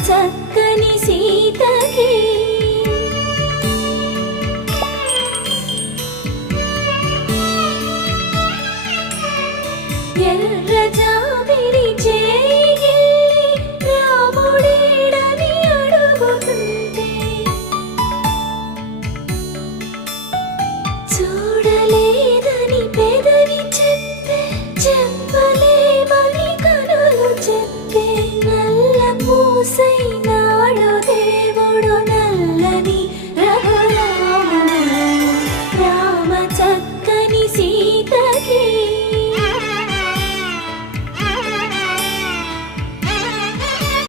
చక్కని సీతకి ఎర్ర జాబిలి చేయి రాముడేడని అడుగుతుంటే చూడలేదని పెదవి చెప్పే చెప్పలేమని కనులు చెప్పే నల్ల పూసైనా